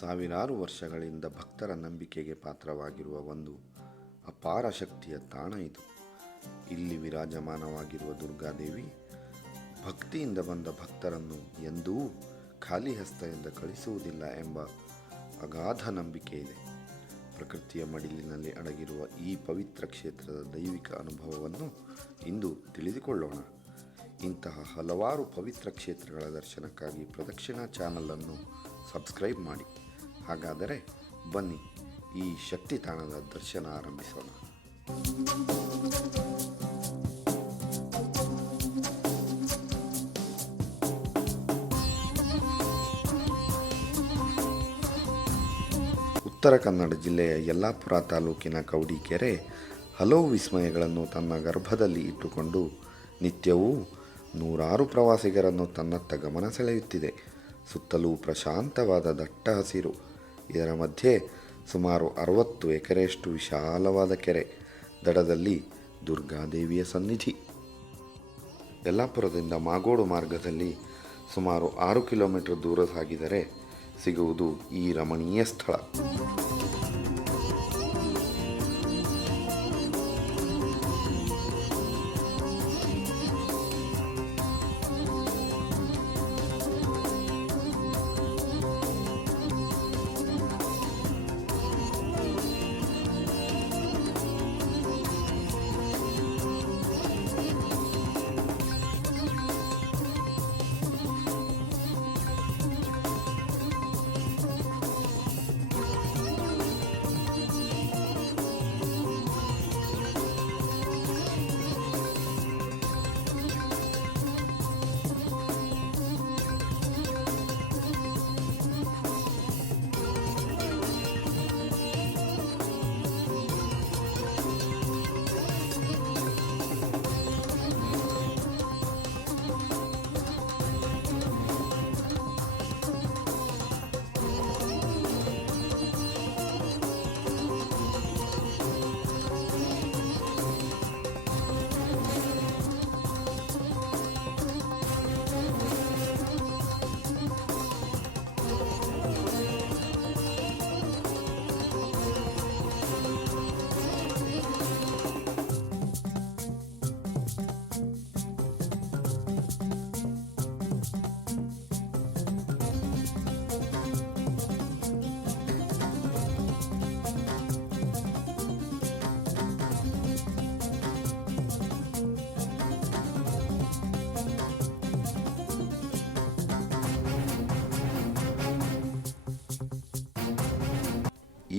ಸಾವಿರಾರು ವರ್ಷಗಳಿಂದ ಭಕ್ತರ ನಂಬಿಕೆಗೆ ಪಾತ್ರವಾಗಿರುವ ಒಂದು ಅಪಾರ ಶಕ್ತಿಯ ತಾಣ ಇದು. ಇಲ್ಲಿ ವಿರಾಜಮಾನವಾಗಿರುವ ದುರ್ಗಾದೇವಿ ಭಕ್ತಿಯಿಂದ ಬಂದ ಭಕ್ತರನ್ನು ಎಂದೂ ಖಾಲಿ ಹಸ್ತದಿಂದ ಕಳಿಸುವುದಿಲ್ಲ ಎಂಬ ಅಗಾಧ ನಂಬಿಕೆ ಇದೆ. ಪ್ರಕೃತಿಯ ಮಡಿಲಿನಲ್ಲಿ ಅಡಗಿರುವ ಈ ಪವಿತ್ರ ಕ್ಷೇತ್ರದ ದೈವಿಕ ಅನುಭವವನ್ನು ಇಂದು ತಿಳಿದುಕೊಳ್ಳೋಣ. ಇಂತಹ ಹಲವಾರು ಪವಿತ್ರ ಕ್ಷೇತ್ರಗಳ ದರ್ಶನಕ್ಕಾಗಿ ಪ್ರದಕ್ಷಿಣಾ ಚಾನಲನ್ನು ಸಬ್ಸ್ಕ್ರೈಬ್ ಮಾಡಿ. ಹಾಗಾದರೆ ಬನ್ನಿ ಈ ಶಕ್ತಿ ತಾಣದ ದರ್ಶನ ಆರಂಭಿಸೋಣ. ಉತ್ತರ ಕನ್ನಡ ಜಿಲ್ಲೆಯ ಯಲ್ಲಾಪುರ ತಾಲೂಕಿನ ಕೌಡಿಕೆರೆ ಹಲವು ವಿಸ್ಮಯಗಳನ್ನು ತನ್ನ ಗರ್ಭದಲ್ಲಿ ಇಟ್ಟುಕೊಂಡು ನಿತ್ಯವೂ ನೂರಾರು ಪ್ರವಾಸಿಗರನ್ನು ತನ್ನತ್ತ ಗಮನ ಸೆಳೆಯುತ್ತಿದೆ. ಸುತ್ತಲೂ ಪ್ರಶಾಂತವಾದ ದಟ್ಟ ಹಸಿರು, ಇದರ ಮಧ್ಯೆ ಸುಮಾರು 60 ಎಕರೆಯಷ್ಟು ವಿಶಾಲವಾದ ಕೆರೆ, ದಡದಲ್ಲಿ ದುರ್ಗಾದೇವಿಯ ಸನ್ನಿಧಿ. ಯಲ್ಲಾಪುರದಿಂದ ಮಾಗೋಡು ಮಾರ್ಗದಲ್ಲಿ ಸುಮಾರು 6 ಕಿಲೋಮೀಟರ್ ದೂರ ಸಾಗಿದರೆ ಸಿಗುವುದು ಈ ರಮಣೀಯ ಸ್ಥಳ.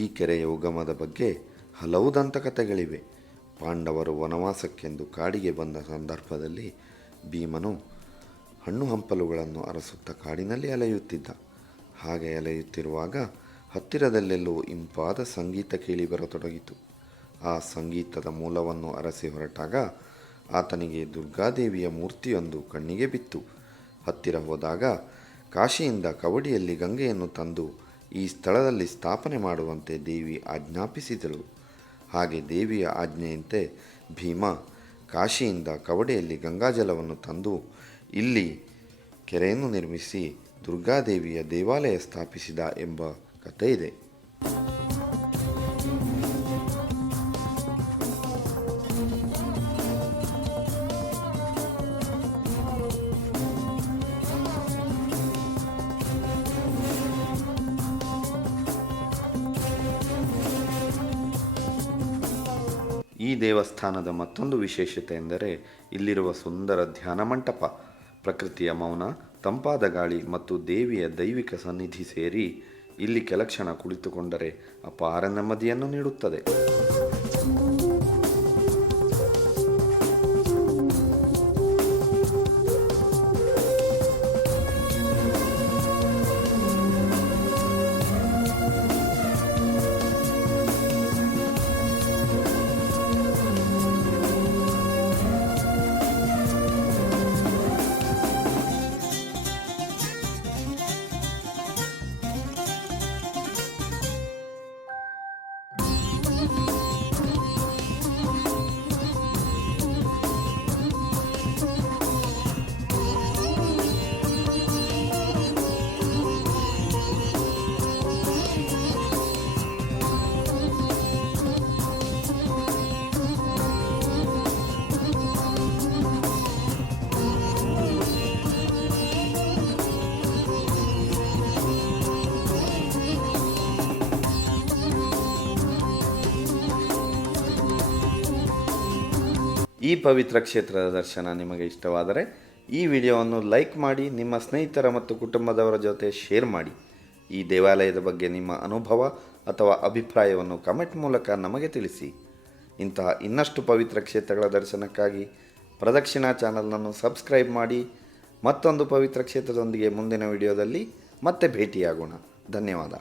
ಈ ಕೆರೆಯ ಉಗಮದ ಬಗ್ಗೆ ಹಲವು ದಂತಕಥೆಗಳಿವೆ. ಪಾಂಡವರು ವನವಾಸಕ್ಕೆಂದು ಕಾಡಿಗೆ ಬಂದ ಸಂದರ್ಭದಲ್ಲಿ ಭೀಮನು ಹಣ್ಣು ಹಂಪಲುಗಳನ್ನು ಅರಸುತ್ತಾ ಕಾಡಿನಲ್ಲಿ ಅಲೆಯುತ್ತಿದ್ದ. ಹಾಗೆ ಅಲೆಯುತ್ತಿರುವಾಗ ಹತ್ತಿರದಲ್ಲೆಲ್ಲೋ ಇಂಪಾದ ಸಂಗೀತ ಕೇಳಿಬರತೊಡಗಿತು. ಆ ಸಂಗೀತದ ಮೂಲವನ್ನು ಅರಸಿ ಹೊರಟಾಗ ಆತನಿಗೆ ದುರ್ಗಾದೇವಿಯ ಮೂರ್ತಿಯೊಂದು ಕಣ್ಣಿಗೆ ಬಿತ್ತು. ಹತ್ತಿರ ಹೋದಾಗ ಕಾಶಿಯಿಂದ ಕವಡಿಯಲ್ಲಿ ಗಂಗೆಯನ್ನು ತಂದು ಈ ಸ್ಥಳದಲ್ಲಿ ಸ್ಥಾಪನೆ ಮಾಡುವಂತೆ ದೇವಿ ಆಜ್ಞಾಪಿಸಿದಳು. ಹಾಗೆ ದೇವಿಯ ಆಜ್ಞೆಯಂತೆ ಭೀಮ ಕಾಶಿಯಿಂದ ಕವಡೆಯಲ್ಲಿ ಗಂಗಾಜಲವನ್ನು ತಂದು ಇಲ್ಲಿ ಕೆರೆಯನ್ನು ನಿರ್ಮಿಸಿ ದುರ್ಗಾದೇವಿಯ ದೇವಾಲಯ ಸ್ಥಾಪಿಸಿದ ಎಂಬ ಕಥೆ ಇದೆ. ಈ ದೇವಸ್ಥಾನದ ಮತ್ತೊಂದು ವಿಶೇಷತೆ ಎಂದರೆ ಇಲ್ಲಿರುವ ಸುಂದರ ಧ್ಯಾನ ಮಂಟಪ. ಪ್ರಕೃತಿಯ ಮೌನ, ತಂಪಾದ ಗಾಳಿ ಮತ್ತು ದೇವಿಯ ದೈವಿಕ ಸನ್ನಿಧಿ ಸೇರಿ ಇಲ್ಲಿ ಕೆಲ ಕ್ಷಣ ಕುಳಿತುಕೊಂಡರೆ ಅಪಾರ ನೆಮ್ಮದಿಯನ್ನು ನೀಡುತ್ತದೆ. ಈ ಪವಿತ್ರ ಕ್ಷೇತ್ರದ ದರ್ಶನ ನಿಮಗೆ ಇಷ್ಟವಾದರೆ ಈ ವಿಡಿಯೋವನ್ನು ಲೈಕ್ ಮಾಡಿ, ನಿಮ್ಮ ಸ್ನೇಹಿತರ ಮತ್ತು ಕುಟುಂಬದವರ ಜೊತೆ ಶೇರ್ ಮಾಡಿ. ಈ ದೇವಾಲಯದ ಬಗ್ಗೆ ನಿಮ್ಮ ಅನುಭವ ಅಥವಾ ಅಭಿಪ್ರಾಯವನ್ನು ಕಮೆಂಟ್ ಮೂಲಕ ನಮಗೆ ತಿಳಿಸಿ. ಇಂತಹ ಇನ್ನಷ್ಟು ಪವಿತ್ರ ಕ್ಷೇತ್ರಗಳ ದರ್ಶನಕ್ಕಾಗಿ ಪ್ರದಕ್ಷಿಣಾ ಚಾನಲನ್ನು ಸಬ್ಸ್ಕ್ರೈಬ್ ಮಾಡಿ. ಮತ್ತೊಂದು ಪವಿತ್ರ ಕ್ಷೇತ್ರದೊಂದಿಗೆ ಮುಂದಿನ ವಿಡಿಯೋದಲ್ಲಿ ಮತ್ತೆ ಭೇಟಿಯಾಗೋಣ. ಧನ್ಯವಾದ.